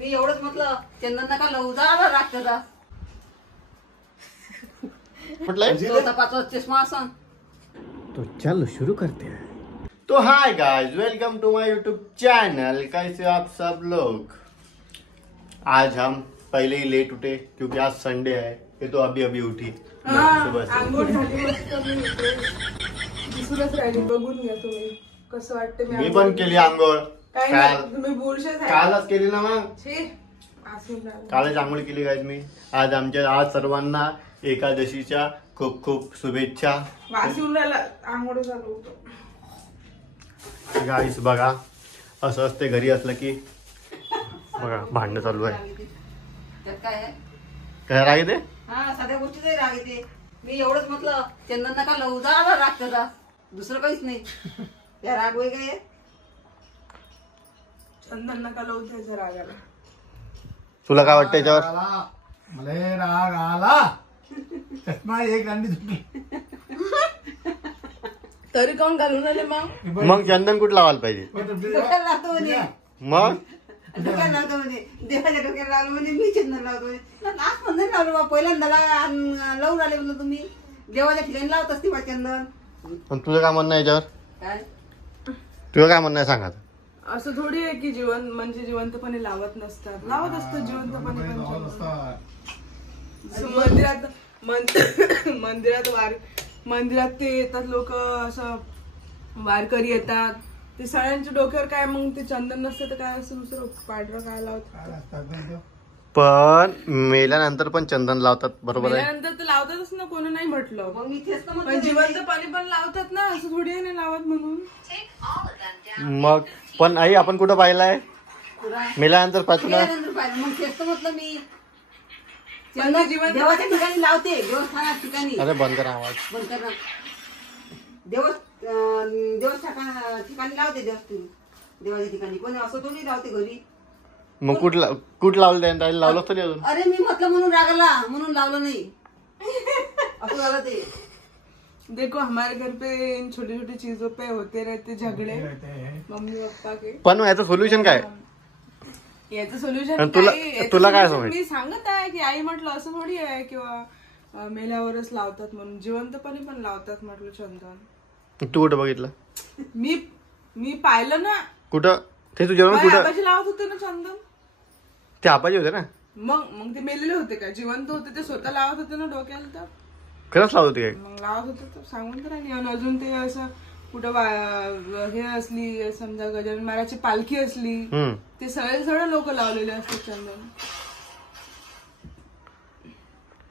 मी एवढंच म्हटलं चंदन नका लावू जा रागचा चौथा पाचवा चष्मा असन. तो चलो शुरू करते हैं. तो hi guys, welcome to my YouTube channel. कैसे हो आप सब लोग? आज हम पहले ही लेट उठे क्योंकि आज संडे है. ये तो अभी अभी उठी सुबह से. बघून घ्या तुम्ही कसं वाटतं. मी पण केली आंघोळ. तुम्ही बुरशे कालच केली ना मग. कालच आंघोळ केली गाइस मी. आज सर्वांना एकादशीच्या खूप खूप शुभेच्छा. आंघोळ चालू होतो गाइस. बघा असं असते घरी असलं की. बघा भांडण चालू आहे. त्यात काय आहे? काय राग येते? हा साध्या गोष्टीच राग येते. मी एवढंच म्हटलं चंदन नका लावू जा रागचा दुसरं काहीच नाही. त्या राग वय काय चंदन नका लावू त्याच्या रागाला. तुला काय वाटतं याच्यावर? मला राग आला. चष्मा एक अंडी सुटली तरी कोण घालून आले मग चंदन कुठं लावायला पाहिजे? डोक्याला लावतो म्हणे. मग डोक्याला लावतो म्हणे. देवाच्या डोक्याला लावलं म्हणे. मी चंदन लावतो म्हणे. आज पण नाही लावलं बा. पहिल्यांदा लावून आले म्हणलं तुम्ही. देवाच्या ठिकाणी लावत असते बा चंदन. पण तुझं काय म्हणणं आहे याच्यावर? काय तुझं काय म्हणणं आहे सांगा. असं थोडी आहे की जिवंतपणे लावत नसतात. लावत असतात जिवंतपणे पण. मंदिरात ते येतात लोक, असं वारकरी येतात. ते सगळ्यांच्या डोक्यावर काय मग ते चंदन नसते तर काय असं दुसरं पांढरं काय लावतात. पण मेल्यानंतर पण चंदन लावतात बरोबर आहे. मेल्यानंतर तर लावतातच ना. कोणी नाही म्हटलं. मग मी तेच तर पण म्हणतो. जिवंतपणे पण लावतात ना. असं थोडी आहे नाही लावत म्हणून. मग पण आई आपण कुठं पाहिलंय मेल्यानंतर पाहिलं? मग तेच तर म्हटलं मी. चंदन देवाच्या ठिकाणी लावते. देवस्थानाच्या ठिकाणी. अरे बंद करा आवाज. बंद कर ना. ठिकाणी लावते देवाच्या ठिकाणी. पण असं थोडी लावते घरी. मग कुठ लावलं त्याने? लावलं तरी अजून. अरे मी म्हटलं म्हणून रागाला म्हणून लावलं नाही. असं झालं ते. देखो हमारे घर पे इन छोटी छोटी चीजों पे होते रहते झगड़े मम्मी पापा के. पण याचं सोल्युशन काय? याचं सोल्युशन तुला काय समज? मी सांगत आहे की आई म्हटलं असं थोडी आहे किंवा मेल्यावरच लावतात म्हणून. जिवंतपणे पण लावतात म्हटलं चंदन. तू कुठं बघितलं? मी पाहिलं ना. कुठं? ते तुझ्यावर कुठं आबाजी लावत होते ना चंदन. ते आपाजी होते ना. मग ते मेलेले होते का? जिवंत होते ते स्वतः लावत होते ना डोक्याला. तर खरंच लावत होते काय? मग लावत होते तर सांगून तर आणि अजून ते असं कुठं हे असली समजा गजानन महाराजची पालखी असली ते सगळे लोक लावलेले असतात चंदन.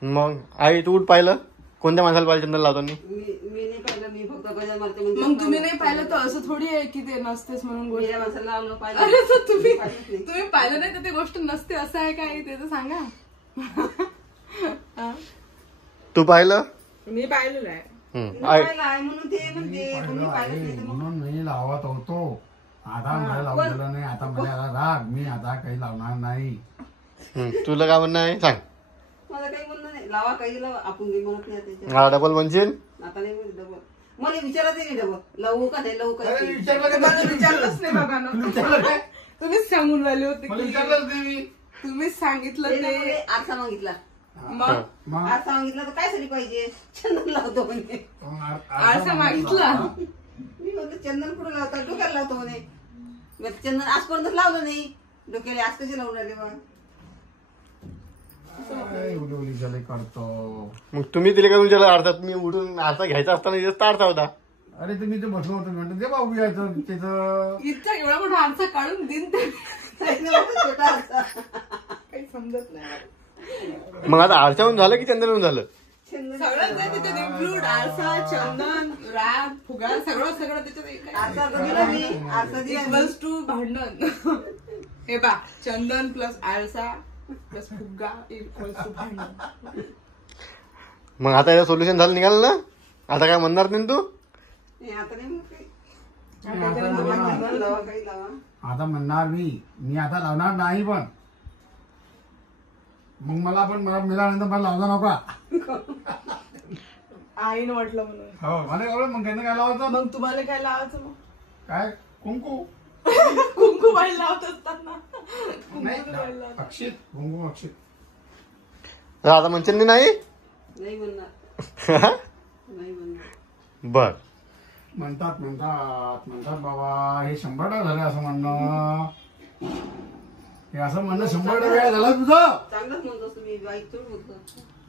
मग आई तू पाहिलं कोणत्या माणसाला पाहिजे चंदन लावताना? मी नाही पाहिलं. मी फक्त गजानन मारते. मग तुम्ही नाही पाहिलं तर असं थोडी आहे की ते नसतेच म्हणून गोष्ट. माणसाला लावलं पाहिजे. अरे तर तुम्ही पाहिलं नाही तर ते गोष्ट नसते असं आहे काय ते तर सांगा. तू पाहिलं? मी पाहिलेलं आहे. म्हणून ते म्हणते. म्हणून मी लावत होतो. आता मला लावू दिलं नाही. आता मला राग. मी आता काही लावणार नाही. तुला काय म्हणणं आहे सांग. मला काही म्हणणं नाही. लावा काही लावा. आपण काही म्हणत नाही त्याच्यात. हा डबल म्हणशील? आता नाही म्हणत डबल. मला विचारत नाही डबल लावू का नाही लावू का. विचारलंच नाही बाबा. तुम्हीच सांगून राहिले होते. तुम्हीच सांगितलं ते. आरसा मागितला. मग आरसा मागितला तर काय साठी पाहिजे? चंदन लावतो म्हणे. आरसा मागितला. मी म्हणतो चंदन कुठं लावतात? डोक्याला लावतो म्हणे. मी चंदन आजपर्यंत लावलं नाही डोक्याला. आज कशी लावून राहिले मग? करतो. मग तुम्ही दिले का तुमच्या अर्थात? मी उठून आरसा घ्यायचा असताना आरसा होता. अरे तुम्ही ते बसलो होतो म्हणतो दे बाबू याचं त्याचं. इतका एवढा मोठा आरसा काढून दिन ते छोटा आरसा. काही समजत नाही. मग आता आरशाहून झालं की चंदनहून झालं? सगळंच आहे त्याच्यात इन्क्लूड. आरसा, चंदन, राग, फुगा सगळं त्याच्यात. आरसा दिला मी. आरसा दिला इक्वल्स टू भांडण. हे बा चंदन प्लस आरसा प्लस फुगा इक्वल्स टू भांडण. मग आता याचं सोल्युशन झालं निघालं ना? आता काय म्हणणार नाही तू? आता नाही आता म्हणणार मी आता लावणार नाही. पण मग मला मिळाल्यानंतर मला लावणार नका. आईनं म्हटलं म्हणून. हो मला एवढं मग काय लावायचं? मग तुम्हाला काय लावायचं? मग काय कुंकू. कुंकू कुंकू बाई लावत असताना नाही अक्षित कुंकुम अक्षित राधा म्हणशील नाही नाही म्हणणार नाही म्हणणार. बर म्हणतात बाबा हे 100 झालं असं म्हणणं. हे असं म्हणणं 100 वेळा झालं तुझं. चांगलंच म्हणतोस तुम्ही बाई चूक बोलतो.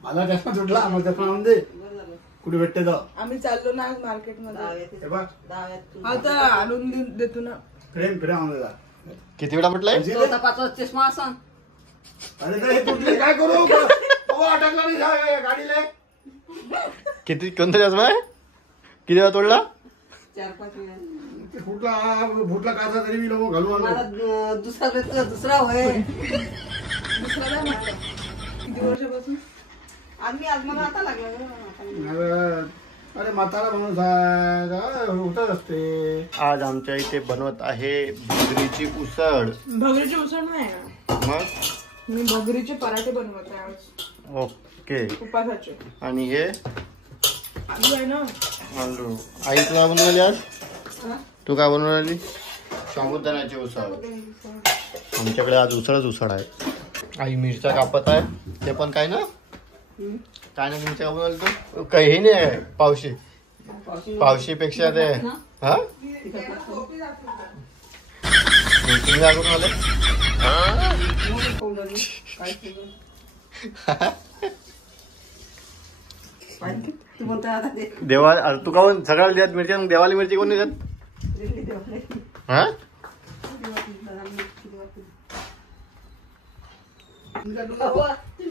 मला चष्मा सुटला आम्हाला चष्मा म्हणजे बरं झालं. कुठे भेटते तर आम्ही चाललो ना आज मार्केटमध्ये. दहाव्यात हे बघ दहाव्यात तू. आता आणून देतो ना. फिरे आम्हाला किती वेळा म्हटलंय चौथा पाचवा चष्मा असा अरे नाही तुटले काय करू अटकला नाही गाडीला. किती कोणता चष्मा आहे किती वेळा तोडला 4-5 वेळा. फुटला काचा तरी मी लोक घालू मला आणलो. दुसरा होय. दुसरा काय म्हटलं? किती वर्षापासून? आज मला आता लागलं. अरे म्हातारा माणूस आहे होतच असते. आज आमच्या इथे बनवत आहे भगरीची उसळ. भगरीची उसळ नाही आहे. मग मी भगरीचे पराठे बनवत आहे आज ओके. उपासाचे. आणि हे आलू आहे ना. आलू. आई तुला बनवली आज हा? तू काय बनवून आली साबुदाण्याची उसळ. आमच्याकडे आज उसळ आहे. आई मिरच्या कापत आहे ते पण काय ना काय ना मिरच्या कापून आली तू काही हे नाही पावशीपेक्षा ते हा तुम्ही लागून आले तू म्हणतो आता ते देवा तू का सगळ्याला देत मिरची मग देवाली मिरची कोण देत दिल्ली देवाला. हा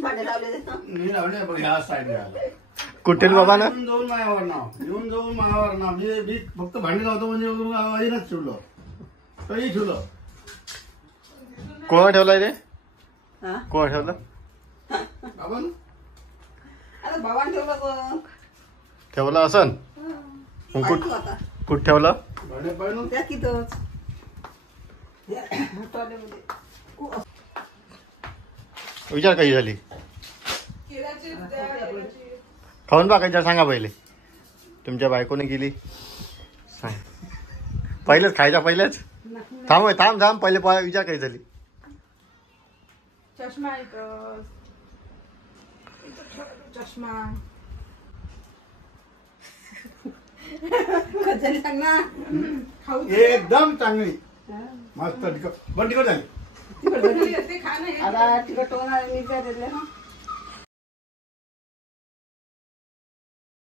भांडे लावले ते. मी लावले बघ ह्या साईडला कुठे बाबा ना येऊन जाऊन मायावर नाव मी फक्त भांडी लावतो म्हणजे आईनच ठेवलं काही ठेवलं. कोण ठेवलाय ते हा? कोण ठेवलं आपण आता बाबांनी ठेवलं पण. ठेवलं असन मग पाहतो आता. कुठ ठेवलं भांडे पाहिलं त्या कितच भटवाल्यामध्ये. विचार कशी झाली केळाची द्या, केळाची. खाऊन बा काही सांगा पहिले तुमच्या बायकोने गेली सांग पहिलेच खायच्या पहिलेच थांब पहिले विचार काही झाली चष्मा इथं चष्मा कधी सांग ना. खाऊ एकदम चांगली मस्त बंद झाली. ते खा ना हे. आता तिकट होणार मी काय दिले ना.